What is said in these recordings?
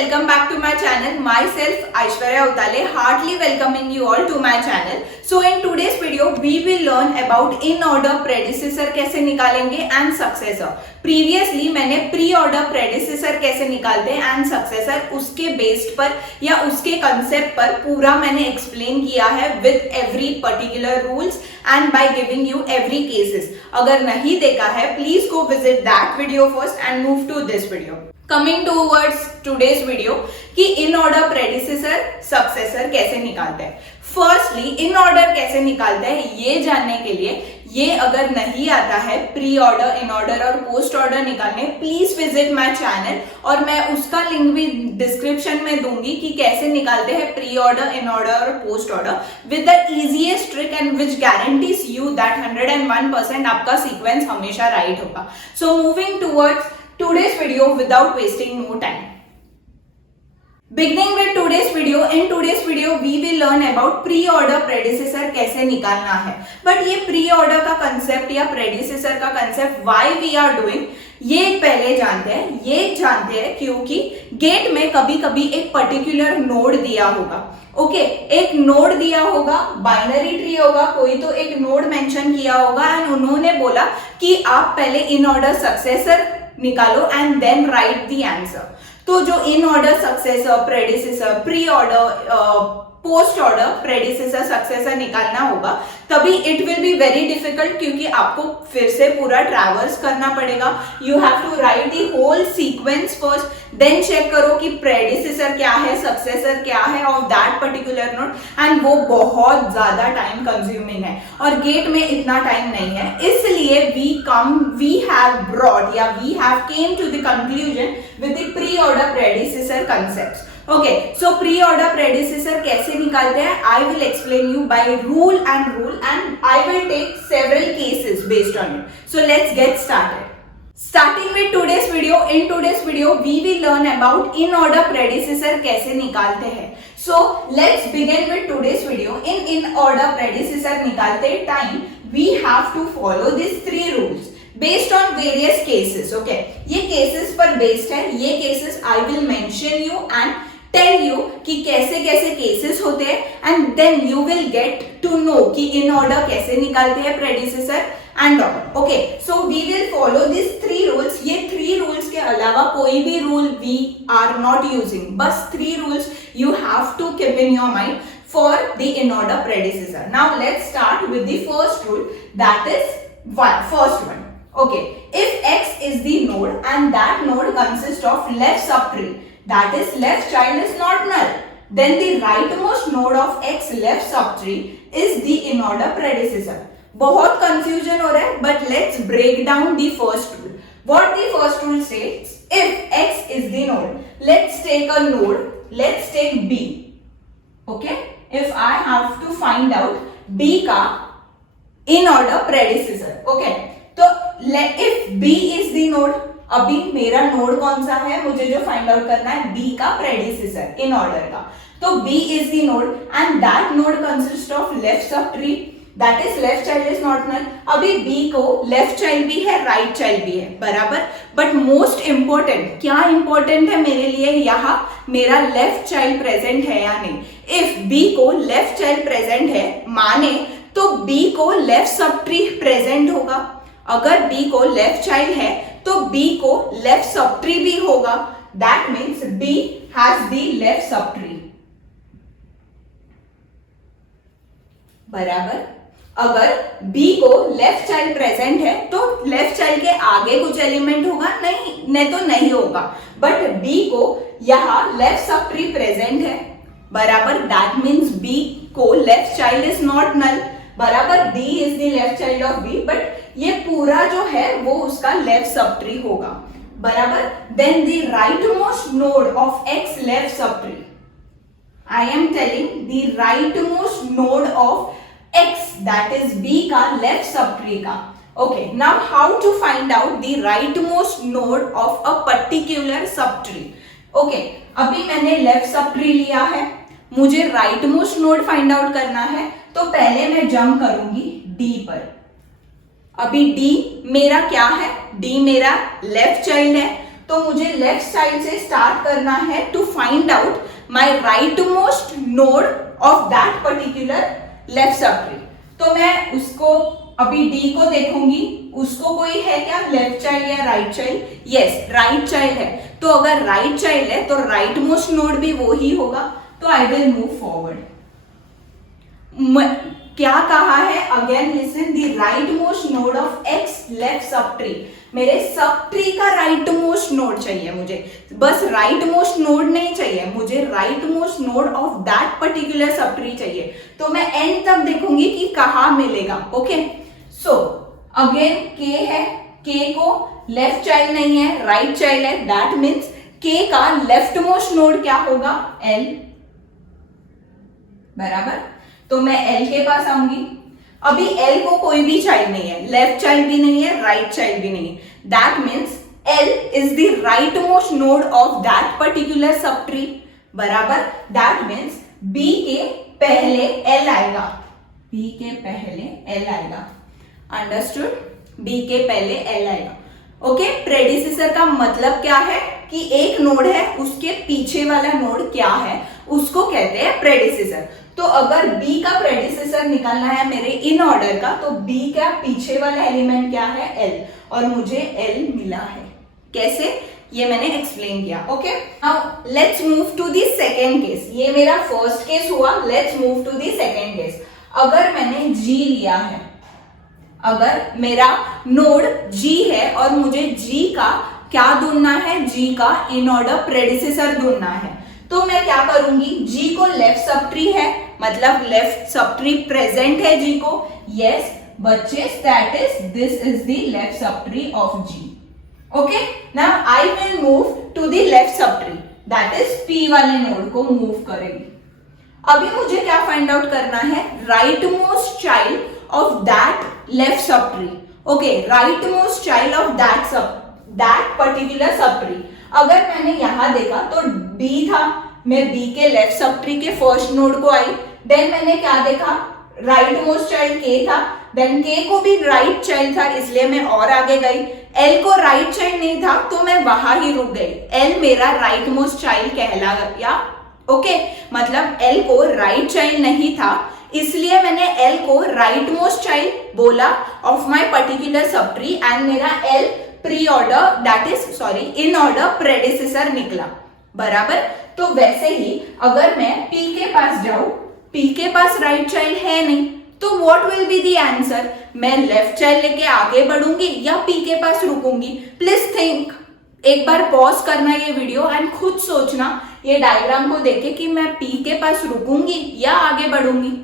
welcome back to my channel. Myself Aishwarya Utale heartily welcoming you all to my channel. So in today's video we will learn about in order predecessor कैसे निकालेंगे and successor. Previously मैंने pre order predecessor कैसे निकालते हैं and successor उसके based पर या उसके कंसेप्ट पर पूरा मैंने एक्सप्लेन किया है with every particular rules and by giving you every cases. अगर नहीं देखा है please go visit that video first and move to this video. Coming towards today's video कि इन ऑर्डर प्रेडिसेसर सक्सेसर कैसे निकालते हैं. फर्स्टली इन ऑर्डर कैसे निकालते हैं ये जानने के लिए ये अगर नहीं आता है प्री ऑर्डर, इन ऑर्डर और पोस्ट ऑर्डर निकालने, प्लीज विजिट माय चैनल और मैं उसका लिंक भी डिस्क्रिप्शन में दूंगी कि कैसे निकालते हैं प्री ऑर्डर, इन ऑर्डर और post order with the easiest trick and which guarantees you that 101% आपका सीक्वेंस हमेशा राइट होगा. So moving towards today's video without wasting more time. Beginning with today's video, in today's video we will learn about pre-order predecessor कैसे निकालना है. But ये pre-order का concept या predecessor का concept why we are doing ये पहले जानते हैं. ये जानते हैं क्योंकि गेट में कभी कभी एक पर्टिकुलर नोड दिया होगा. ओके एक नोड दिया होगा, बाइनरी ट्री होगा, कोई तो एक नोड मेंशन किया होगा एंड उन्होंने बोला कि आप पहले इन ऑर्डर सक्सेसर निकालो and then write the answer. तो जो in order successor, predecessor, pre order, post order, predecessor, successor निकालना होगा तभी it will be very difficult क्योंकि आपको फिर से पूरा ट्रैवर्स करना पड़ेगा. You have to write the whole sequence first, then check करो कि प्रेडिसेसर क्या है, सक्सेसर क्या है of that particular node and वो बहुत ज्यादा टाइम कंज्यूमिंग है और गेट में इतना टाइम नहीं है. इसलिए वी हैव ब्रॉट या we have came to the conclusion with the pre order predecessor concept. Okay so pre order predecessor कैसे निकालते हैं I will explain you by rule and I will take several cases based on it. So let's get started. Starting with today's video, in today's video we will learn about in order predecessor कैसे निकालते हैं. So let's begin with today's video. In order predecessor निकालते time we have to follow these three rules based on various cases. Okay, ये cases पर based है. ये cases I will mention you and tell you कि कैसे कैसे cases होते हैं and then you will get to know कि इन ऑर्डर कैसे निकालते हैं predecessor and all. Okay so we will follow this three rules. ये थ्री रूल्स के अलावा कोई भी rule we are not using. बस three rules you have to keep in your mind for the in order predecessor. Now let's start with the first rule that is first one. Okay, if x is the node and that node consists of left subtree, that is left child is not null, then the rightmost node of x left subtree is the in order predecessor. बहुत confusion हो रहा है but let's break down the first rule. What the first rule says, if x is the node, let's take a node, let's take b. Okay, if I have to find out b का in order predecessor. Okay, तो if b is the node, अभी मेरा node कौन सा है मुझे जो find out करना है b का प्रेडिसेसर इन ऑर्डर का. तो b is the node and that node consists of left subtree, that is left child is not null. अभी b को लेफ्ट चाइल्ड भी है, राइट चाइल्ड भी है, बराबर. बट मोस्ट इंपॉर्टेंट क्या इंपॉर्टेंट है मेरे लिए, यहाँ मेरा लेफ्ट चाइल्ड प्रेजेंट है या नहीं. इफ b को लेफ्ट चाइल्ड प्रेजेंट है माने तो b को लेफ्ट सबट्री प्रेजेंट होगा. अगर b को लेफ्ट चाइल्ड है तो b को लेफ्ट सबट्री भी होगा. That means b has the left subtree, बराबर. अगर b को लेफ्ट चाइल्ड प्रेजेंट है तो लेफ्ट चाइल्ड के आगे कुछ एलिमेंट होगा, नहीं तो नहीं होगा. बट b को यहाँ लेफ्ट सबट्री प्रेजेंट है, बराबर. दैट मीन्स b को left child is not null, बराबर. d is the left child of b but ये पूरा जो है वो उसका लेफ्ट सबट्री होगा, बराबर. Then the right most node of x left subtree, I am telling the right most node of x that is b का left subtree का. Okay now how to find out the right most node of a particular subtree. Okay अभी मैंने left subtree लिया है, मुझे right most node find out करना है तो पहले मैं जंप करूंगी d पर. अभी d मेरा क्या है, d मेरा लेफ्ट चाइल्ड है तो मुझे लेफ्ट साइड से स्टार्ट करना है to find out my right most node of that particular left sub tree. तो मैं उसको अभी डी को देखूंगी, उसको कोई है क्या लेफ्ट चाइल्ड या right child? Yes, right child है। तो अगर राइट चाइल्ड है तो राइट मोस्ट नोड भी वो ही होगा, तो आई विल मूव फॉरवर्ड। क्या कहा है? Again listen, the right most node of x left sub tree. मेरे सब ट्री का राइट मोस्ट नोड चाहिए मुझे, बस राइट मोस्ट नोड नहीं चाहिए, मुझे right most node of that particular sub tree चाहिए। तो मैं एंड तक देखूंगी कि कहाँ मिलेगा। ओके, सो अगेन के है, के को लेफ्ट चाइल्ड नहीं है, राइट चाइल्ड है, दैट मीन्स के का लेफ्ट मोस्ट नोड क्या होगा? एल, बराबर। तो मैं एल के पास आऊंगी। अभी एल को कोई भी चाइल्ड नहीं है, लेफ्ट चाइल्ड भी नहीं है, राइट चाइल्ड भी नहीं है, that means L is the right most node of that particular sub tree, बराबर। दैट मीन्स बी के पहले एल आएगा, बी के पहले एल आएगा, अंडरस्टूड? बी के पहले एल आएगा। ओके, प्रेडिसेसर का मतलब क्या है कि एक नोड है, उसके पीछे वाला नोड क्या है, उसको कहते हैं प्रेडिसेसर। तो अगर B का प्रेडिसेसर निकालना है मेरे इन ऑर्डर का, तो B का पीछे वाला एलिमेंट क्या है? L, और मुझे L मिला है। कैसे? ये मैंने एक्सप्लेन किया। Okay, now let's move to the second case. ये मेरा फर्स्ट केस हुआ, let's move to the second case. अगर मैंने G लिया है, अगर मेरा नोड G है और मुझे G का क्या ढूंढना है? G का इन ऑर्डर प्रेडिसेसर ढूंढना है, तो मैं क्या करूंगी? G को लेफ्ट सब ट्री है, मतलब लेफ्ट सब ट्री प्रेजेंट है G को। यस बच्चेस, that is this is the left सब tree of G। Okay, now I will move to the left सब ट्री, दैट इज P वाले node को move करेगी। अभी मुझे क्या फाइंड आउट करना है? Right most child of that left सब tree. Okay, right most child of that particular sub tree. अगर मैंने यहां देखा तो B था, मैं B के लेफ्ट सब ट्री के फर्स्ट नोड को आई, देन मैंने क्या देखा? राइट मोस्ट चाइल्ड K था, देन K को भी राइट चाइल्ड था, इसलिए मैं और आगे गई। L को राइट चाइल्ड नहीं था, तो मैं वहां ही रुक गई। L मेरा राइट मोस्ट चाइल्ड कहलाया। ओके, मतलब L को राइट चाइल्ड नहीं था, इसलिए मैंने L को राइट मोस्ट चाइल्ड बोला of my particular sub tree, and मेरा L pre order that is in order predecessor निकला, बराबर। तो वैसे ही अगर मैं P के पास जाऊं, P के पास राइट चाइल्ड है नहीं, तो what will be the answer? मैं लेफ्ट चाइल्ड लेके आगे बढ़ूंगी या P के पास रुकूंगी? प्लीज थिंक, एक बार पॉज करना ये वीडियो एंड खुद सोचना ये डायग्राम को देखे कि मैं P के पास रुकूंगी या आगे बढ़ूंगी।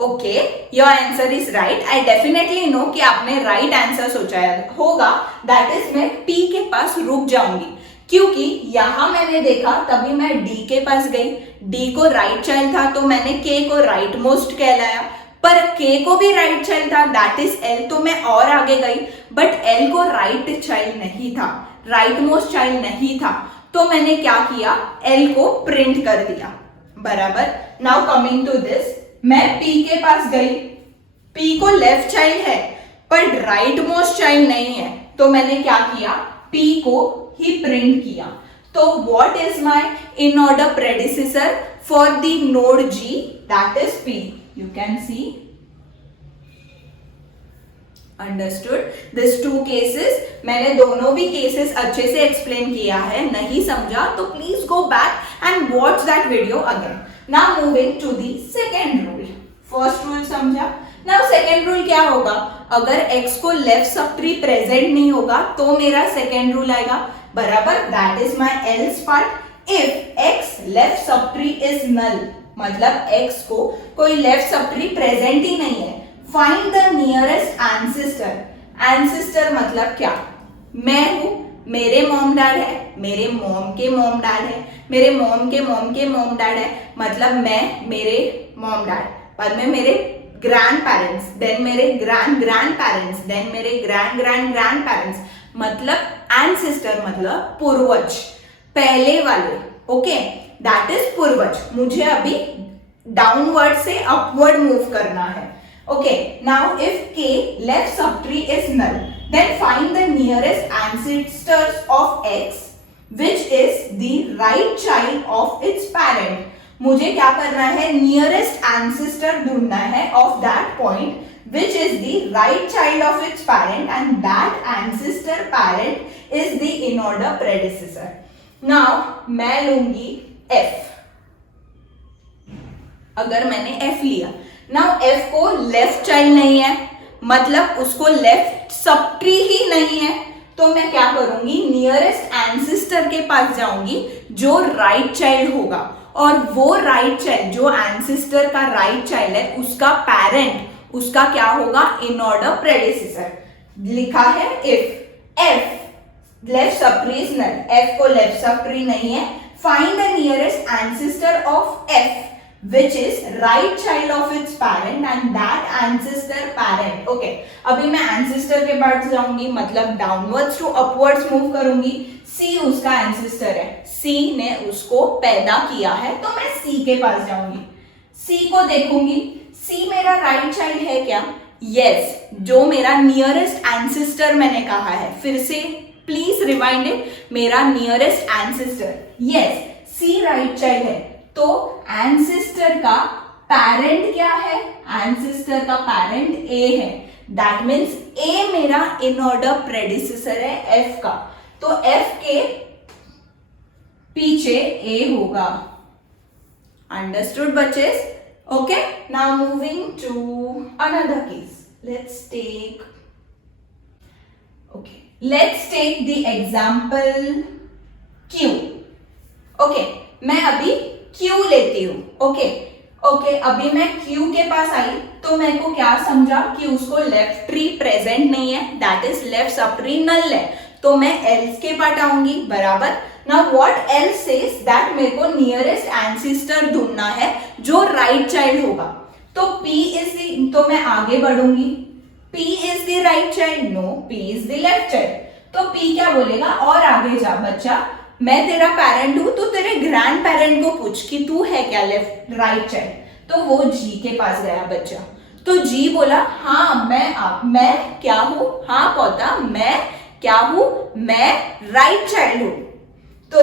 Okay, your answer is right. I definitely know कि आपने राइट आंसर सोचा होगा, दैट इज मैं P के पास रुक जाऊंगी, क्योंकि यहां मैंने देखा तभी मैं D के पास गई। D को राइट चाइल्ड था, तो मैंने K को राइट मोस्ट कहलाया, पर K को भी राइट चाइल्ड था, दैट इज L, तो मैं और आगे गई, बट L को राइट चाइल्ड नहीं था, राइट मोस्ट चाइल्ड नहीं था, तो मैंने क्या किया? L को प्रिंट कर दिया, बराबर। नाउ कमिंग टू दिस, मैं P के पास गई, P को लेफ्ट चाइल्ड है पर राइट मोस्ट चाइल्ड नहीं है, तो मैंने क्या किया? P को ही प्रिंट किया। तो what is my in order predecessor for the node G? That is P। You can see, understood this two cases. मैंने दोनों भी केसेस अच्छे से एक्सप्लेन किया है, नहीं समझा तो please go back and watch that video again. Now moving to the second rule. First rule समझा, नाउ सेकेंड रूल क्या होगा? अगर x को लेफ्ट सब ट्री प्रेजेंट नहीं होगा तो मेरा सेकेंड रूल आएगा, बराबर। That is my else part. If x left sub tree is null, मतलब x को कोई लेफ्ट सब ट्री प्रेजेंट ही नहीं है, find the nearest ancestor. Ancestor मतलब क्या? मैं हूं, मेरे मॉम डैड है, मेरे मॉम के मॉम डैड है, मेरे मॉम के मॉम के मॉम डैड है, मतलब मैं, मेरे मॉम डैड, पर मैं मेरे ग्रैंड पेरेंट्स, देन मेरे ग्रैंड ग्रैंड पेरेंट्स, देन मेरे ग्रैंड ग्रैंड ग्रैंड पेरेंट्स, मतलब एंसेस्टर मतलब पूर्वज, पहले वाले। ओके, दैट इज पूर्वज। मुझे अभी डाउनवर्ड से अपवर्ड मूव करना है, Okay, now if k left subtree is null, then find the nearest ancestors of x which is the right child of its parent. मुझे क्या करना है, नियरेस्ट एंसेस्टर ढूंढना है of that point which is the right child of its parent and that ancestor parent is the in order predecessor. Now मैं लूंगी f. अगर मैंने f लिया, नाउ f को लेफ्ट चाइल्ड नहीं है, मतलब उसको लेफ्ट सबट्री ही नहीं है, तो मैं क्या करूंगी, नियरेस्ट एंसेस्टर के पास जाऊंगी जो राइट चाइल्ड होगा, और वो राइट चाइल्ड जो एंसेस्टर का राइट चाइल्ड है उसका पैरेंट उसका क्या होगा, इन ऑर्डर प्रेडिसेसर. लिखा है if f left subtree is null, f को लेफ्ट सबट्री नहीं है, find the nearest ancestor of f which is right child of its parent and that ancestor parent. Okay, अभी मैं ancestor के पास जाऊंगी, मतलब downwards to upwards move करूंगी. C उसका ancestor है, C ने उसको पैदा किया है, तो मैं C के पास जाऊंगी, C को देखूंगी. C मेरा right child है क्या? Yes, जो मेरा nearest ancestor मैंने कहा है, फिर से please rewind it, मेरा nearest ancestor. Yes, C right child है, तो एंसेस्टर का पैरेंट क्या है, एंसेस्टर का पैरेंट ए है, दैट मीन्स ए मेरा इन ऑर्डर प्रेडिसेसर है एफ का, तो एफ के पीछे ए होगा. अंडरस्टूड बच्चेस? Okay, now moving to another case. Let's take the example Q. Okay, मैं अभी Q लेती हूँ. ओके, अभी मैं Q के पास आई तो मेरे को क्या समझा कि उसको लेफ्ट ट्री प्रेजेंट नहीं है, दैट इज लेफ्ट सब ट्री नल है, तो मैं एल्स के पास आऊंगी. बराबर. Now what else says that मेरे को नियरेस्ट एंसेस्टर ढूंढना है जो राइट चाइल्ड होगा, तो P इज द, तो मैं आगे बढ़ूंगी. P is the right child, no, P is the left child, तो P क्या बोलेगा, और आगे जा बच्चा, मैं तेरा पेरेंट हूं तो तेरे ग्रैंड पेरेंट को पूछ कि तू है क्या लेफ्ट राइट चाइल्ड, तो वो जी के पास गया बच्चा, तो जी बोला हाँ मैं क्या हूं, हाँ पौधा मैं क्या हूं, मैं राइट चाइल्ड हूं. तो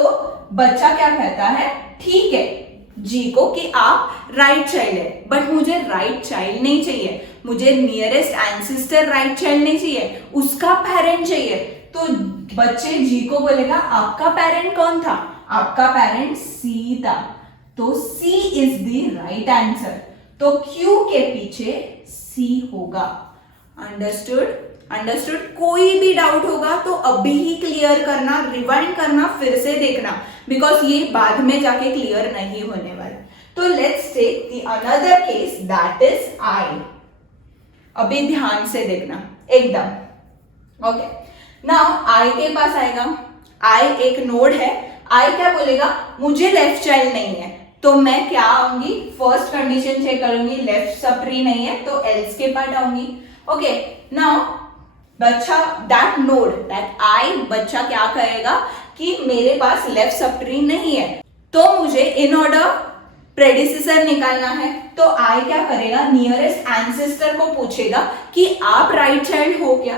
बच्चा क्या कहता है, ठीक है जी को कि आप राइट चाइल्ड है, बट मुझे राइट चाइल्ड नहीं चाहिए, मुझे नियरेस्ट एंसेस्टर राइट चाइल्ड नहीं चाहिए, उसका पेरेंट चाहिए. तो बच्चे जी को बोलेगा आपका पेरेंट कौन था, आपका पेरेंट सी था, तो सी इज द राइट आंसर, तो क्यू के पीछे सी होगा. अंडरस्टूड? कोई भी डाउट होगा तो अभी ही क्लियर करना, रिवाइंड करना, फिर से देखना, बिकॉज ये बाद में जाके क्लियर नहीं होने वाला. तो let's take the another case that is I. अभी ध्यान से देखना एकदम. ओके, नाउ आई के पास आएगा, आई एक नोड है, आई क्या बोलेगा, मुझे लेफ्ट चाइल्ड नहीं है, तो मैं क्या आऊंगी, फर्स्ट कंडीशन चेक करूंगी, लेफ्ट सब ट्री नहीं है तो एल्स के पास आऊंगी. ओके, नाउ बच्चा दैट नोड दैट आई, बच्चा क्या कहेगा कि मेरे पास लेफ्ट सब ट्री नहीं है, तो मुझे इन ऑर्डर प्रेडिसेसर निकालना है, तो आई क्या करेगा, नियरेस्ट एंसेस्टर को पूछेगा कि आप राइट चाइल्ड हो क्या,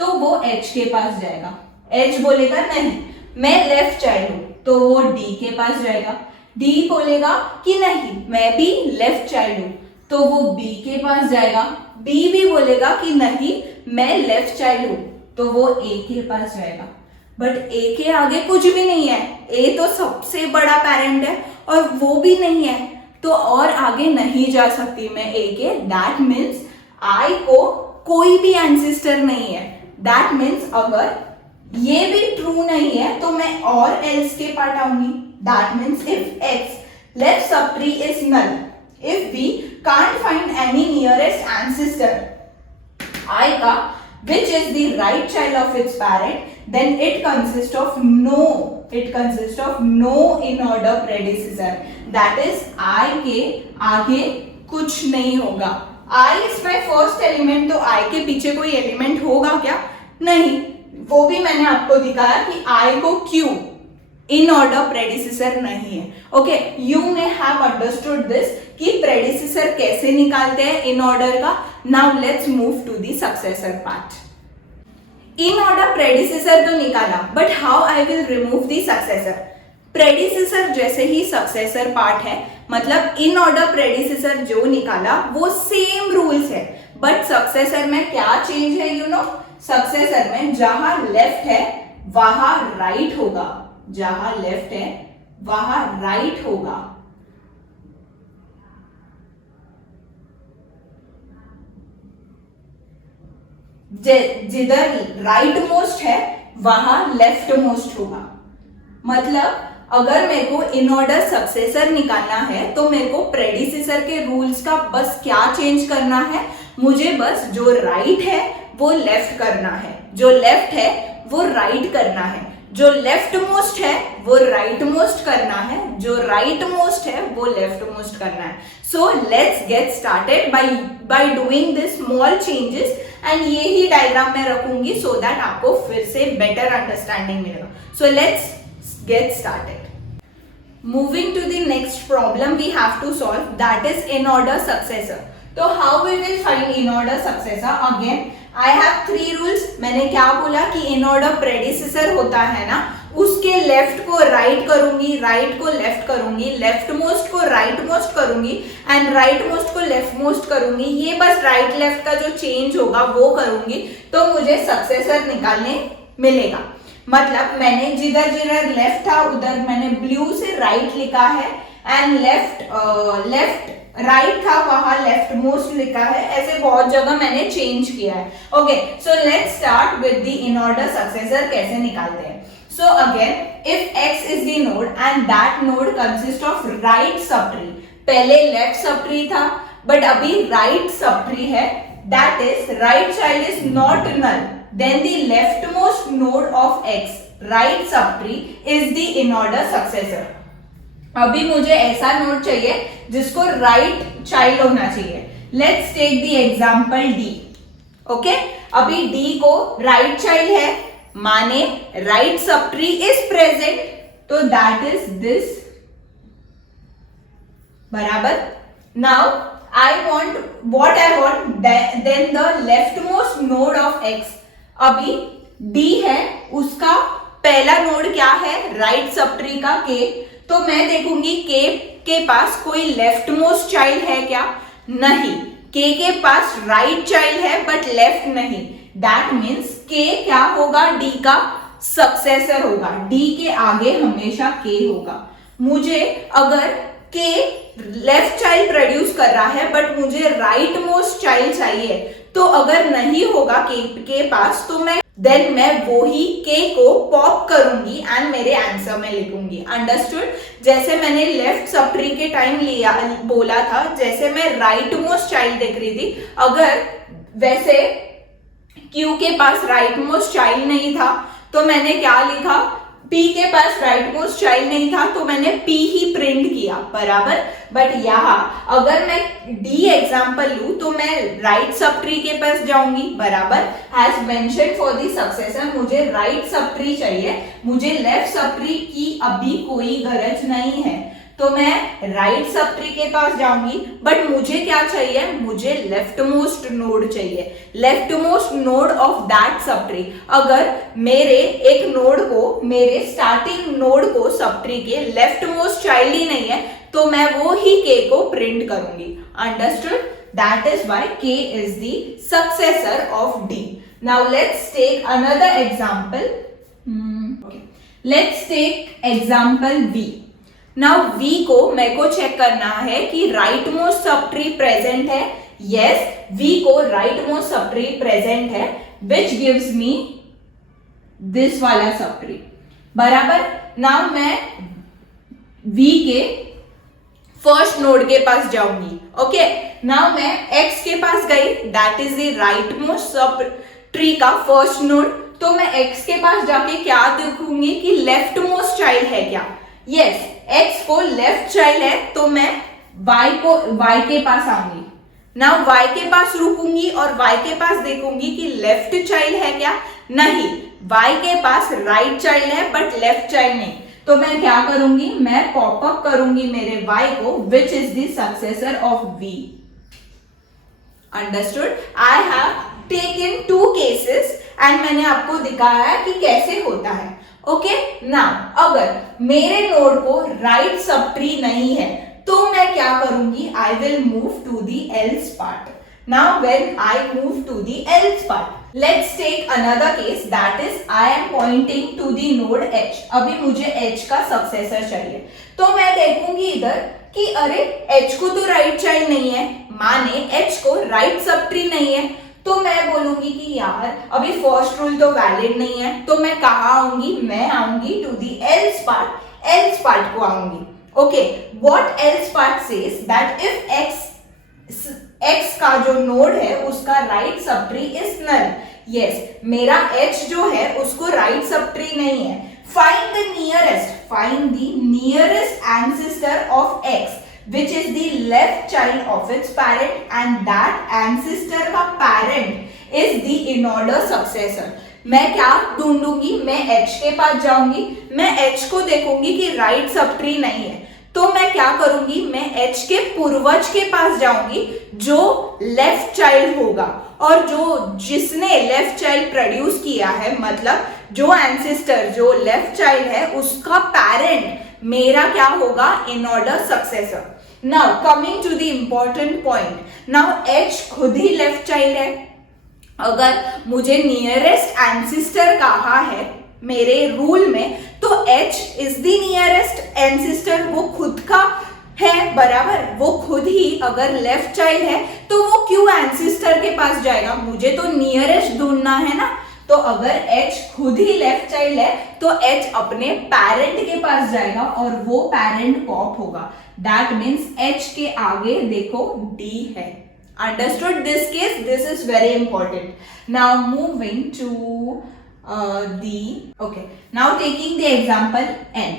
तो वो H के पास जाएगा. H बोलेगा नहीं मैं लेफ्ट चाइल्ड हूं, तो वो D के पास जाएगा. D बोलेगा कि नहीं मैं भी लेफ्ट चाइल्ड हूं, तो वो B के पास जाएगा. B भी बोलेगा कि नहीं मैं लेफ्ट चाइल्ड हूं, तो वो A के पास जाएगा. बट A के आगे कुछ भी नहीं है, A तो सबसे बड़ा पेरेंट है और वो भी नहीं है, तो और आगे नहीं जा सकती मैं A के. दैट मीन्स I को कोई भी एंसेस्टर नहीं है. दैट मीन्स अगर ये भी ट्रू नहीं है तो मैं और एल्स के पार्ट आऊंगी. That means if x left sub tree is null, if we can't find any nearest ancestor I का which is the right child of its parent, then it consists of no in order predecessor, that is I के आगे कुछ नहीं होगा. I is my first element, तो I के पीछे कोई एलिमेंट होगा क्या, नहीं. वो भी मैंने आपको दिखाया कि I को Q इन ऑर्डर प्रेडिसेसर नहीं है। Okay, you may have understood this कि प्रेडिसेसर कैसे निकालते हैं इन ऑर्डर का। Now let's move to the successor part. In order predecessor तो निकाला, but how I will remove the successor. Predecessor जैसे ही सक्सेसर पार्ट है, मतलब इन ऑर्डर प्रेडिसेसर जो निकाला वो सेम रूल्स है, बट सक्सेसर में क्या चेंज है यू नो। सक्सेसर में जहां लेफ्ट है वहां राइट होगा, जहां लेफ्ट है वहां राइट होगा। जिधर राइट मोस्ट है वहां लेफ्ट मोस्ट होगा। मतलब अगर मेरे को इन ऑर्डर सक्सेसर निकालना है तो मेरे को प्रेडिसेसर के रूल्स का बस क्या चेंज करना है, मुझे बस जो राइट है वो लेफ्ट करना है, जो लेफ्ट है वो राइट करना है, जो लेफ्ट मोस्ट है वो राइट मोस्ट करना है, जो राइट मोस्ट है वो लेफ्ट मोस्ट करना है। सो let's get started by doing this small changes, and ये ही डायग्राम में रखूंगी सो दैट आपको फिर से बेटर अंडरस्टैंडिंग मिलेगा। So let's get started. Moving to the next problem we have to solve, that is in order successor. तो how we will find in order successor? Again I have three rules. मैंने क्या बोला कि in order predecessor होता है ना, उसके left को राइट करूंगी, राइट को लेफ्ट करूंगी, लेफ्ट मोस्ट को राइट मोस्ट करूंगी, एंड राइट मोस्ट को लेफ्ट मोस्ट करूंगी। ये बस राइट लेफ्ट का जो चेंज होगा वो करूंगी तो मुझे सक्सेसर निकालने मिलेगा। मतलब मैंने जिधर जिधर लेफ्ट था उधर मैंने ब्लू से राइट लिखा है, एंड लेफ्ट राइट था वहां लेफ्ट मोस्ट लिखा है। ऐसे बहुत जगह मैंने चेंज किया है। Okay, so let's start with the in order successor कैसे निकालते हैं। So again if x is the node and that node consist of right subtree, पहले लेफ्ट सब ट्री था बट अभी राइट सब ट्री है, that is right child is not null, then the leftmost node of x, right subtree, is the in order successor. अभी मुझे ऐसा node चाहिए जिसको right child होना चाहिए। Let's take the example d। Okay, अभी d को राइट चाइल्ड है, माने राइट सबट्री इज प्रेजेंट, तो दैट इज दिस, बराबर। Now I want what I want, then the leftmost node of x, अभी D है, उसका पहला नोड क्या है, राइट सबट्री का K, तो मैं देखूंगी K के पास कोई लेफ्ट मोस्ट चाइल्ड है क्या, नहीं। K के पास राइट चाइल्ड है बट लेफ्ट नहीं, दैट मीन्स K क्या होगा, D का सक्सेसर होगा। D के आगे हमेशा K होगा। मुझे अगर K लेफ्ट चाइल्ड प्रोड्यूस कर रहा है बट मुझे राइट मोस्ट चाइल्ड चाहिए, तो अगर नहीं होगा के पास तो मैं वो ही K को पॉप करूंगी एंड मेरे आंसर में लिखूंगी। अंडरस्टूड? जैसे मैंने लेफ्ट सबट्री के टाइम बोला था, जैसे मैं राइट मोस्ट चाइल्ड देख रही थी, अगर वैसे Q के पास राइट मोस्ट चाइल्ड नहीं था तो मैंने क्या लिखा, P के पास राइट मोस्ट चाइल्ड नहीं था तो मैंने P ही प्रिंट किया, बराबर। बट यहाँ अगर मैं D एग्जांपल लूं तो मैं राइट सब ट्री के पास जाऊंगी, बराबर। Has mention for the successor, मुझे राइट सब ट्री चाहिए, मुझे लेफ्ट सब ट्री की अभी कोई गरज नहीं है, तो मैं राइट सब ट्री के पास जाऊंगी। बट मुझे क्या चाहिए, मुझे लेफ्ट मोस्ट नोड चाहिए, left most node of that सब ट्री। अगर मेरे एक नोड को, मेरे स्टार्टिंग नोड को सब ट्री के लेफ्ट मोस्ट चाइल्ड ही नहीं है तो मैं वो ही K को प्रिंट करूंगी। Understood? That is why K is the successor of D. Now let's take another example. Let's take example V. Now V को मेरे को चेक करना है कि right most sub tree present है। यस, V को right most sub tree present है, which gives me this वाला सब ट्री, बराबर। नाउ मैं V के फर्स्ट नोड के पास जाऊंगी। ओके, नाउ मैं X के पास गई, that is the right most sub tree का फर्स्ट नोड, तो मैं X के पास जाके क्या देखूंगी कि लेफ्ट मोस्ट चाइल्ड है क्या। यस, X को लेफ्ट चाइल्ड है तो मैं Y के पास आऊंगी। नाउ Y के पास रुकूंगी और Y के पास देखूंगी कि लेफ्ट चाइल्ड है क्या, नहीं। Y के पास राइट चाइल्ड है बट लेफ्ट चाइल्ड नहीं, तो मैं क्या करूंगी, मैं पॉपअप करूंगी मेरे y को which is the successor of v। Understood? I have taken 2 cases and मैंने आपको दिखाया है कि कैसे होता है। ओके, नाउ अगर मेरे नोड को राइट सब ट्री नहीं है तो मैं क्या करूंगी, I will move to the else part. Now when I move to the else part, let's take another case that is I am pointing to the node h। अभी मुझे h का successor चाहिए, तो मैं देखूंगी इधर कि अरे h को तो राइट चाइल्ड नहीं है, माने h को राइट सब ट्री नहीं है, तो मैं बोलूंगी कि यार अभी फर्स्ट रूल तो वैलिड नहीं है, तो मैं कहाँ आऊंगी, मैं आऊंगी to the else part, else part को आऊंगी। Okay, what else part says that if x का जो नोड है उसका right subtree is null. Yes, मेरा h जो है उसको राइट सब ट्री नहीं है। Find the nearest ancestor of x which is the left child of its parent and that ancestor का parent is the in-order successor। मैं क्या ढूंढूंगी, मैं h के पास जाऊंगी, मैं h को देखूंगी कि राइट सब ट्री नहीं है, तो मैं क्या करूंगी, मैं h के पूर्वज के पास जाऊंगी जो लेफ्ट चाइल्ड होगा, और जिसने लेफ्ट चाइल्ड प्रोड्यूस किया है, मतलब जो एंसेस्टर जो लेफ्ट चाइल्ड है उसका पैरेंट मेरा क्या होगा, in order successor. Now coming to the important point, now h खुद ही लेफ्ट चाइल्ड है। अगर मुझे नियरेस्ट एंसेस्टर कहा है मेरे रूल में, तो h is the nearest ancestor, वो खुद का है, बराबर, वो खुद ही अगर लेफ्ट चाइल्ड है तो वो क्यों एंसेस्टर के पास जाएगा, मुझे तो नियरेस्ट ढूंढना है ना। तो अगर h खुद ही लेफ्ट चाइल्ड है तो h अपने पैरेंट के पास जाएगा और वो पैरेंट पॉप होगा। दैट मीन्स h के आगे देखो d है। Understood this case? This is very important. Now moving to now taking the example n।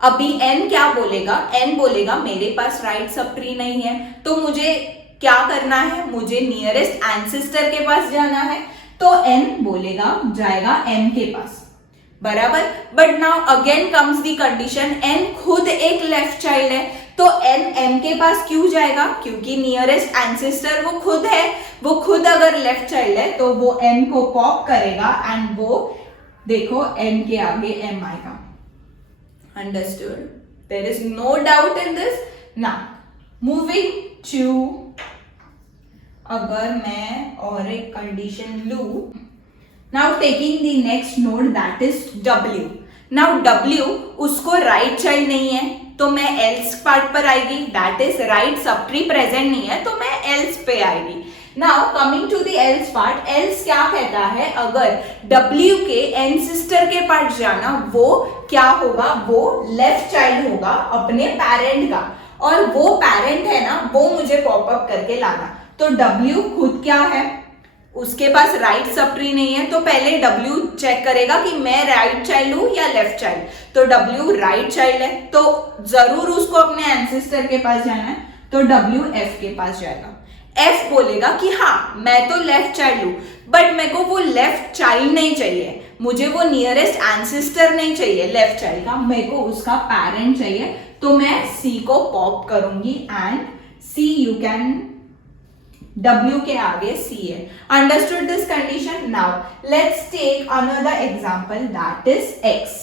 अभी n क्या बोलेगा, n बोलेगा मेरे पास राइट सब ट्री नहीं है, तो मुझे क्या करना है, मुझे नियरेस्ट एंसेस्टर के पास जाना है, तो n बोलेगा जाएगा m के पास, बराबर। But now again comes the condition, n खुद एक लेफ्ट चाइल्ड है, तो n m के पास क्यों जाएगा, क्योंकि नियरेस्ट एंसेस्टर वो खुद है, वो खुद अगर लेफ्ट चाइल्ड है तो वो m को पॉप करेगा एंड वो देखो n के आगे m आएगा। Understood? There is no doubt in this. Now moving to, अगर मैं और एक कंडीशन लू, now taking the next node that is w। Now w उसको राइट चाइल्ड नहीं है, तो मैं एल्स पार्ट पर आएगी, that is right sub tree present नहीं है, तो मैं एल्स पे आएगी। Now coming to the else part, else क्या कहता है, अगर w के एंसेस्टर के पास जाना, वो क्या होगा, वो लेफ्ट चाइल्ड होगा अपने पैरेंट का, और वो पैरेंट है ना, वो मुझे पॉपअप करके लाना। तो w खुद क्या है, उसके पास राइट सब ट्री नहीं है, तो पहले w चेक करेगा कि मैं राइट चाइल्ड हूं या लेफ्ट चाइल्ड, तो w राइट चाइल्ड है, तो जरूर उसको अपने एंसेस्टर के पास जाना है, तो w f के पास जाएगा। f बोलेगा कि हाँ मैं तो लेफ्ट चाइल्ड हूं, बट मेरे को वो लेफ्ट चाइल्ड नहीं चाहिए, मुझे वो नियरेस्ट एंसेस्टर नहीं चाहिए लेफ्ट चाइल्ड का, मेरे को उसका पैरेंट चाहिए, तो मैं c को पॉप करूंगी and c you can, w के आगे c है। Understood this condition? Now let's take another example that is x।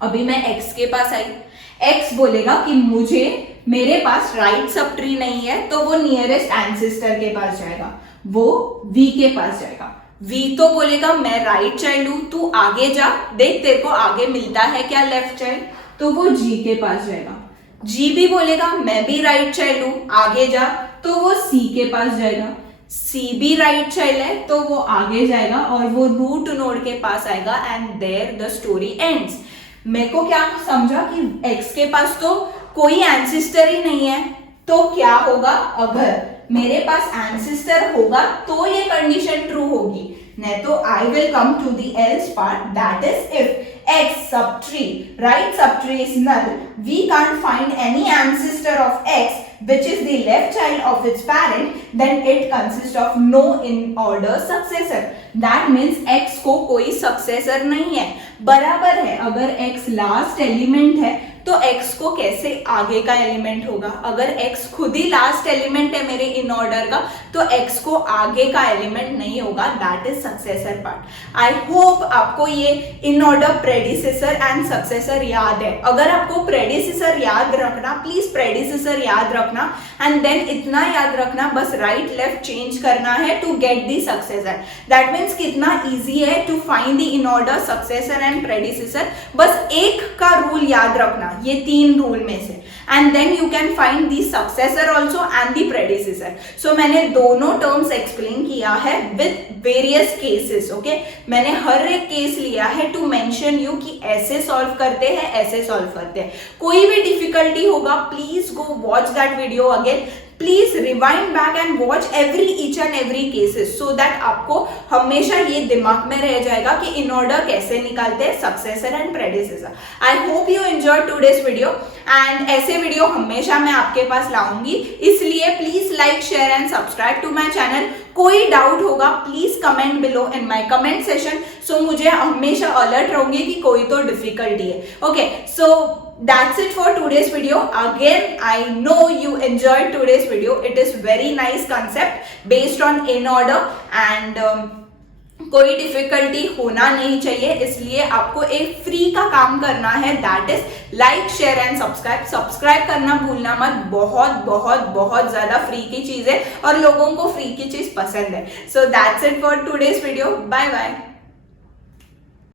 अभी मैं x के पास आई, x बोलेगा कि मुझे, मेरे पास राइट सब ट्री नहीं है, तो वो नियरेस्ट एंसेस्टर के पास जाएगा, वो v के पास जाएगा। v तो बोलेगा मैं राइट चाइल्ड हूं, तू आगे जा, देख तेरे को आगे मिलता है क्या लेफ्ट चाइल्ड, तो वो g के पास जाएगा। g भी बोलेगा मैं भी राइट चाइल्ड हूं, आगे जा, तो वो c के पास जाएगा। c भी राइट चाइल्ड है, तो वो आगे जाएगा और वो रूट नोड के पास आएगा and there the story ends. मेरे को क्या समझा कि x के पास तो कोई एंसेस्टर ही नहीं है, तो क्या होगा, अगर मेरे पास एंसेस्टर होगा तो ये कंडीशन ट्रू होगी, नहीं तो I will come to the else part, that is if x sub tree, right, sub tree is null, we can't find any ancestor of x which is the left child of its parent, then it consists of no in order successor. That means x को कोई successor नहीं है. बराबर है, अगर x last element है तो x को कैसे आगे का एलिमेंट होगा? अगर x खुद ही लास्ट एलिमेंट है मेरे इन ऑर्डर का तो x को आगे का एलिमेंट नहीं होगा. That is successor part. I hope आपको ये इन ऑर्डर प्रेडिसेसर एंड सक्सेसर याद है. अगर आपको प्रेडिसेसर याद रखना, प्लीज प्रेडिसेसर याद रखना एंड देन इतना याद रखना बस राइट लेफ्ट चेंज करना है to get the successor. That means कितना इजी है to find the in order successor and predecessor. बस एक का रूल याद रखना, ये 3 रूल में से, and then you can find the successor also and the predecessor. So मैंने दोनों टर्म्स एक्सप्लेन किया है विद वेरियस केसेस. ओके, मैंने हर एक केस लिया है टू मेंशन यू कि ऐसे सॉल्व करते हैं, ऐसे सॉल्व करते हैं. कोई भी डिफिकल्टी होगा please go watch that video again. Please rewind back and watch each and every cases so that आपको हमेशा ये दिमाग में रह जाएगा कि इन ऑर्डर कैसे निकालते हैं successor and predecessor. I hope you enjoy today's video and ऐसे वीडियो हमेशा मैं आपके पास लाऊंगी, इसलिए please like share and subscribe to my channel. कोई डाउट होगा please comment below in my comment session, so मुझे हमेशा अलर्ट रहूंगी कि कोई तो डिफिकल्टी है. Okay, so that's it for today's video. Again, I know you enjoyed today's video. It is very nice concept based on in order and कोई difficulty होना नहीं चाहिए, इसलिए आपको एक फ्री का काम करना है. That is like share and subscribe. Subscribe करना भूलना मत. बहुत बहुत बहुत ज्यादा फ्री की चीज है और लोगों को फ्री की चीज पसंद है. So that's it for today's video. Bye bye.